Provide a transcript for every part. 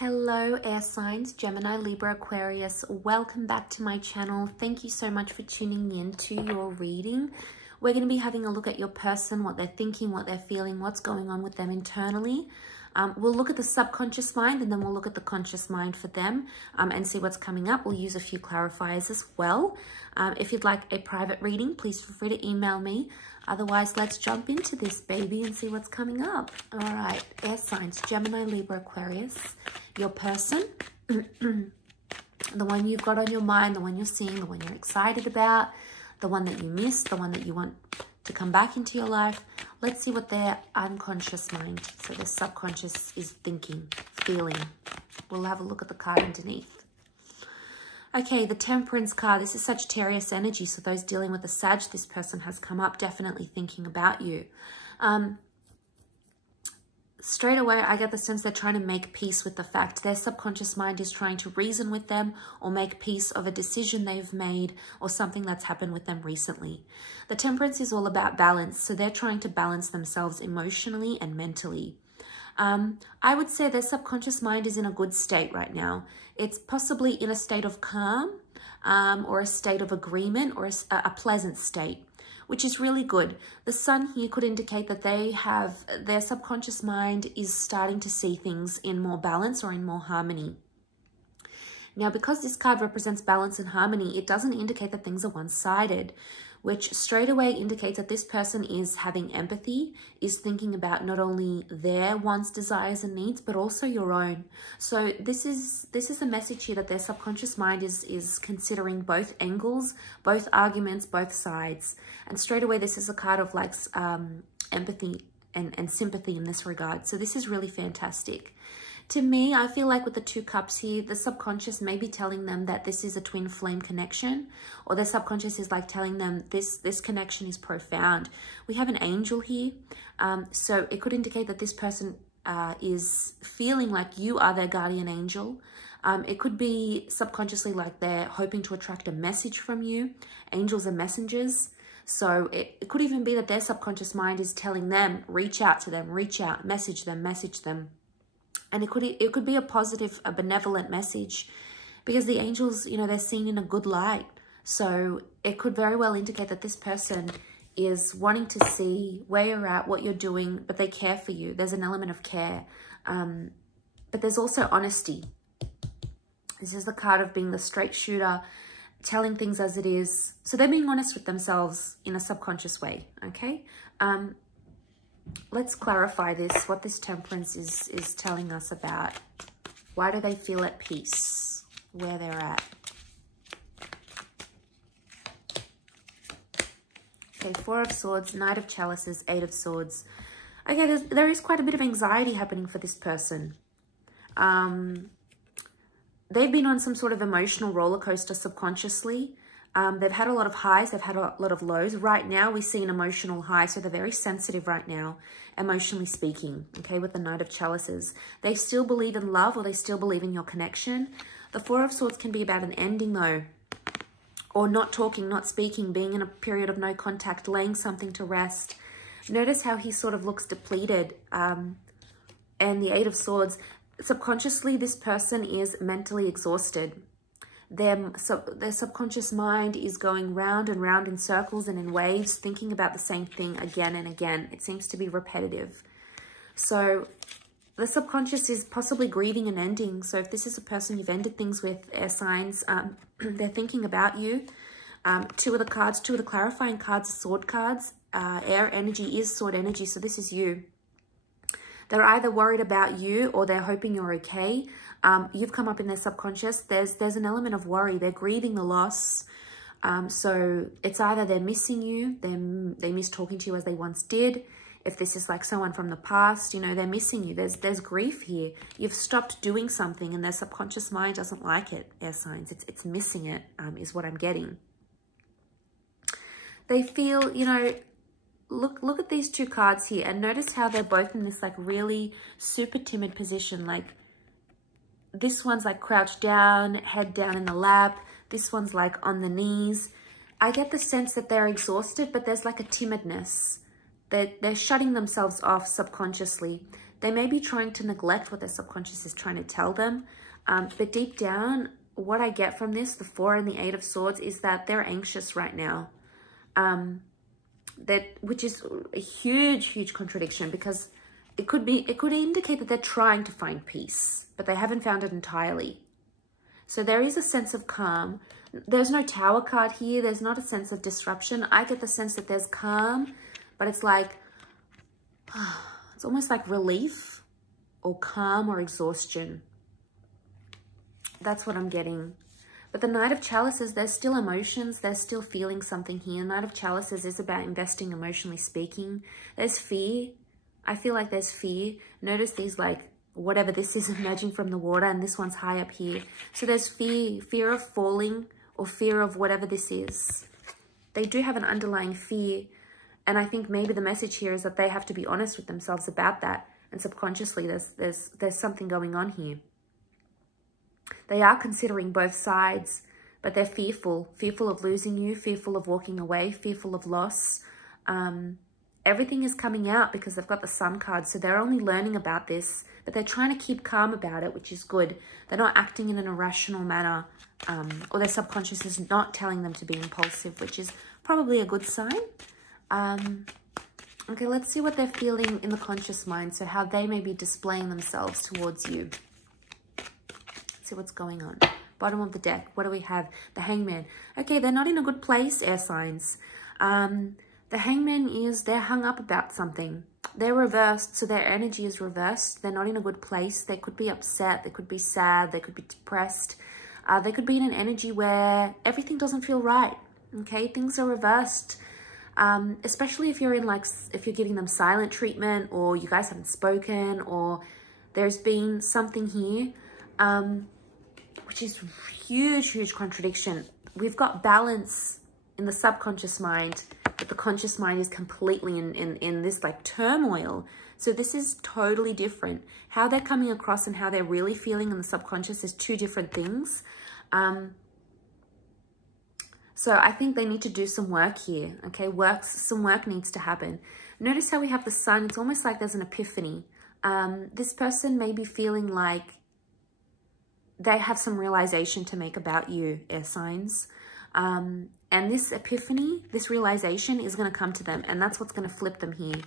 Hello air signs, Gemini, Libra, Aquarius. Welcome back to my channel. Thank you so much for tuning in to your reading. We're going to be having a look at your person, what they're thinking, what they're feeling, what's going on with them internally. We'll look at the subconscious mind and then we'll look at the conscious mind for them and see what's coming up. We'll use a few clarifiers as well. If you'd like a private reading, please feel free to email me. Otherwise, let's jump into this baby and see what's coming up. All right, air signs, Gemini, Libra, Aquarius. Your person, the one you've got on your mind, the one you're seeing, the one you're excited about, the one that you miss, the one that you want to come back into your life. Let's see what their unconscious mind, so their subconscious, is thinking, feeling. We'll have a look at the card underneath. Okay, the Temperance card. This is Sagittarius energy, so those dealing with the Sag, this person has come up, definitely thinking about you. Straight away, I get the sense they're trying to make peace with the fact their subconscious mind is trying to reason with them or make peace of a decision they've made or something that's happened with them recently. The Temperance is all about balance, so they're trying to balance themselves emotionally and mentally. I would say their subconscious mind is in a good state right now. It's possibly in a state of calm or a state of agreement or a pleasant state, which is really good. The Sun here could indicate that their subconscious mind is starting to see things in more balance or in more harmony. Now, because this card represents balance and harmony, it doesn't indicate that things are one-sided, which straight away indicates that this person is having empathy, is thinking about not only their wants, desires, and needs, but also your own. So this is a message here that their subconscious mind is considering both angles, both arguments, both sides. And straight away, this is a card of like empathy and sympathy in this regard. So this is really fantastic. To me, I feel like with the 2 cups here, the subconscious may be telling them that this is a twin flame connection, or their subconscious is like telling them this connection is profound. We have an angel here, so it could indicate that this person is feeling like you are their guardian angel. It could be subconsciously like they're hoping to attract a message from you. Angels are messengers. So it could even be that their subconscious mind is telling them, reach out to them, reach out, message them, message them. And it could be a positive, a benevolent message, because the angels, you know, they're seen in a good light. So it could very well indicate that this person is wanting to see where you're at, what you're doing, but they care for you. There's an element of care. But there's also honesty. This is the card of being the straight shooter, telling things as it is. So they're being honest with themselves in a subconscious way, okay? Let's clarify this, what this Temperance is telling us about. Why do they feel at peace where they're at? Okay, 4 of Swords, Knight of Chalices, 8 of Swords. Okay, there is quite a bit of anxiety happening for this person. They've been on some sort of emotional roller coaster subconsciously. They've had a lot of highs, they've had a lot of lows. Right now, we see an emotional high, so they're very sensitive right now, emotionally speaking, okay, with the Knight of Chalices. They still believe in love, or they still believe in your connection. The 4 of Swords can be about an ending, though, or not talking, not speaking, being in a period of no contact, laying something to rest. Notice how he sort of looks depleted. And the 8 of Swords, subconsciously, this person is mentally exhausted. Their subconscious mind is going round and round in circles and in waves, thinking about the same thing again and again. It seems to be repetitive. So the subconscious is possibly grieving an ending. So if this is a person you've ended things with, air signs, they're thinking about you. 2 of the cards, 2 of the clarifying cards are sword cards. Air energy is sword energy, so this is you. They're either worried about you or they're hoping you're okay. You've come up in their subconscious. There's an element of worry. They're grieving the loss. So it's either they're missing you, they miss talking to you as they once did. If this is like someone from the past, you know, they're missing you. There's grief here. You've stopped doing something and their subconscious mind doesn't like it, air signs. It's missing it, is what I'm getting. They feel, you know, look at these 2 cards here and notice how they're both in this like really super timid position. Like this one's like crouched down, head down in the lap. This one's like on the knees. I get the sense that they're exhausted, but there's like a timidness. They're shutting themselves off subconsciously. They may be trying to neglect what their subconscious is trying to tell them. But deep down, what I get from this, the 4 and the 8 of Swords, is that they're anxious right now. Which is a huge, huge contradiction, because it could indicate that they're trying to find peace, but they haven't found it entirely. So there is a sense of calm. There's no Tower card here. There's not a sense of disruption. I get the sense that there's calm, but it's like, it's almost like relief or calm or exhaustion. That's what I'm getting. But the Knight of Chalices, there's still emotions. There's still feeling something here. Knight of Chalices is about investing emotionally speaking. There's fear. I feel like there's fear. Notice these, like, whatever this is emerging from the water, and this one's high up here. So there's fear of falling, or fear of whatever this is. They do have an underlying fear. And I think maybe the message here is that they have to be honest with themselves about that. And subconsciously, there's something going on here. They are considering both sides, but they're fearful of losing you, fearful of walking away, fearful of loss. Everything is coming out because they've got the Sun card. So they're only learning about this, but they're trying to keep calm about it, which is good. They're not acting in an irrational manner, or their subconscious is not telling them to be impulsive, which is probably a good sign. Okay, let's see what they're feeling in the conscious mind. So how they may be displaying themselves towards you. Let's see what's going on. Bottom of the deck, what do we have? The Hangman. Okay, they're not in a good place, air signs. The Hangman is, they're hung up about something. They're reversed, so their energy is reversed. They're not in a good place. They could be upset. They could be sad. They could be depressed. They could be in an energy where everything doesn't feel right. Okay, things are reversed. Especially if you're in, like, if you're giving them silent treatment, or you guys haven't spoken, or there's been something here, which is huge, huge contradiction. We've got balance in the subconscious mind, but the conscious mind is completely in this, like, turmoil. So this is totally different. How they're coming across and how they're really feeling in the subconscious is two different things. So I think they need to do some work here, okay? Some work needs to happen. Notice how we have the Sun. It's almost like there's an epiphany. This person may be feeling like they have some realization to make about you, air signs. And this epiphany, this realization is going to come to them, and that's what's going to flip them here.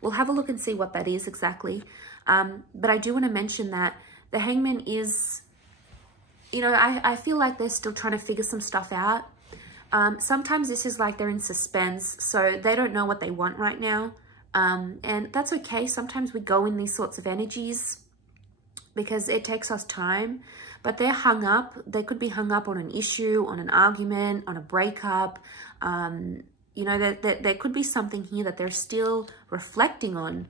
We'll have a look and see what that is exactly. But I do want to mention that the Hangman is, you know, I feel like they're still trying to figure some stuff out. Sometimes this is like they're in suspense, so they don't know what they want right now. And that's okay. Sometimes we go in these sorts of energies because it takes us time, but they're hung up. They could be hung up on an issue, on an argument, on a breakup. You know, there could be something here that they're still reflecting on.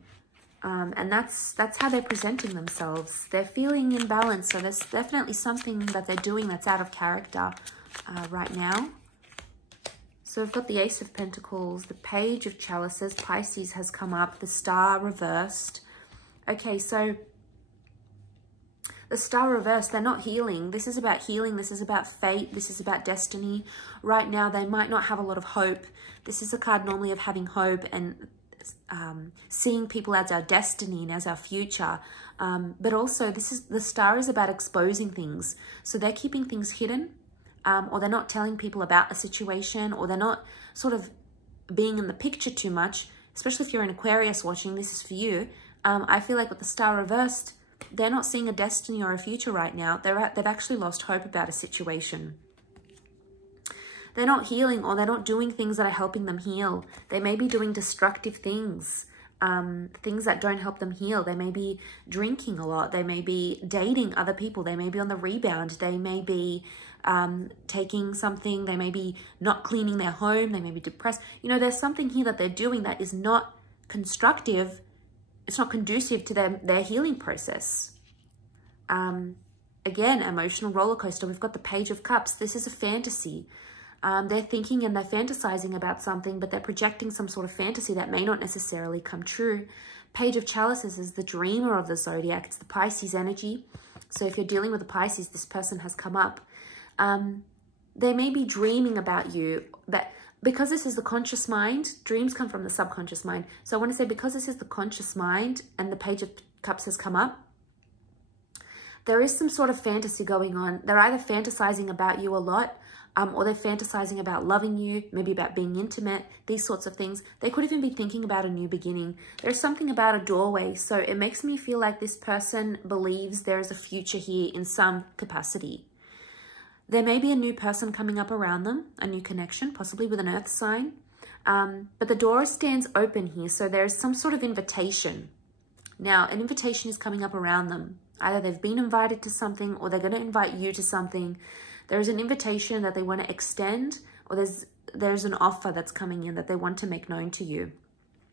And that's how they're presenting themselves. They're feeling imbalanced, so there's definitely something that they're doing that's out of character right now. So we've got the Ace of Pentacles, the Page of Chalices, Pisces has come up, the Star reversed. Okay, so the Star reversed, they're not healing. This is about healing. This is about fate. This is about destiny. Right now, they might not have a lot of hope. This is a card normally of having hope and seeing people as our destiny and as our future. But also, the Star is about exposing things. So they're keeping things hidden. Or they're not telling people about a situation, or they're not sort of being in the picture too much, especially if you're an Aquarius watching, this is for you. I feel like with the Star reversed, they're not seeing a destiny or a future right now. They've actually lost hope about a situation. They're not healing, or they're not doing things that are helping them heal. They may be doing destructive things, things that don't help them heal. They may be drinking a lot. They may be dating other people. They may be on the rebound. They may be taking something. They may be not cleaning their home. They may be depressed. You know, there's something here that they're doing that is not constructive. It's not conducive to their healing process. Again, emotional roller coaster. We've got the Page of Cups. This is a fantasy. They're thinking and they're fantasizing about something, but they're projecting some sort of fantasy that may not necessarily come true. Page of Chalices is the dreamer of the zodiac. It's the Pisces energy. So if you're dealing with a Pisces, this person has come up. They may be dreaming about you. That because this is the conscious mind, dreams come from the subconscious mind. So I want to say, because this is the conscious mind and the Page of Cups has come up. There is some sort of fantasy going on. They're either fantasizing about you a lot, or they're fantasizing about loving you, maybe about being intimate, these sorts of things. They could even be thinking about a new beginning. There's something about a doorway. So it makes me feel like this person believes there is a future here in some capacity. There may be a new person coming up around them, a new connection, possibly with an earth sign. But the door stands open here. So there's some sort of invitation. Now, an invitation is coming up around them. Either they've been invited to something or they're going to invite you to something. There's an invitation that they want to extend, or there's an offer that's coming in that they want to make known to you.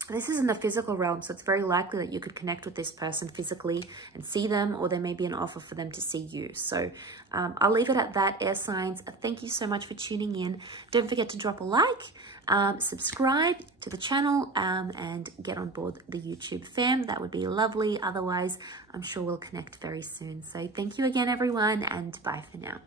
This is in the physical realm, so it's very likely that you could connect with this person physically and see them, or there may be an offer for them to see you. So I'll leave it at that, air signs. Thank you so much for tuning in. Don't forget to drop a like, subscribe to the channel, and get on board the YouTube fam. That would be lovely. Otherwise, I'm sure we'll connect very soon. So thank you again, everyone, and bye for now.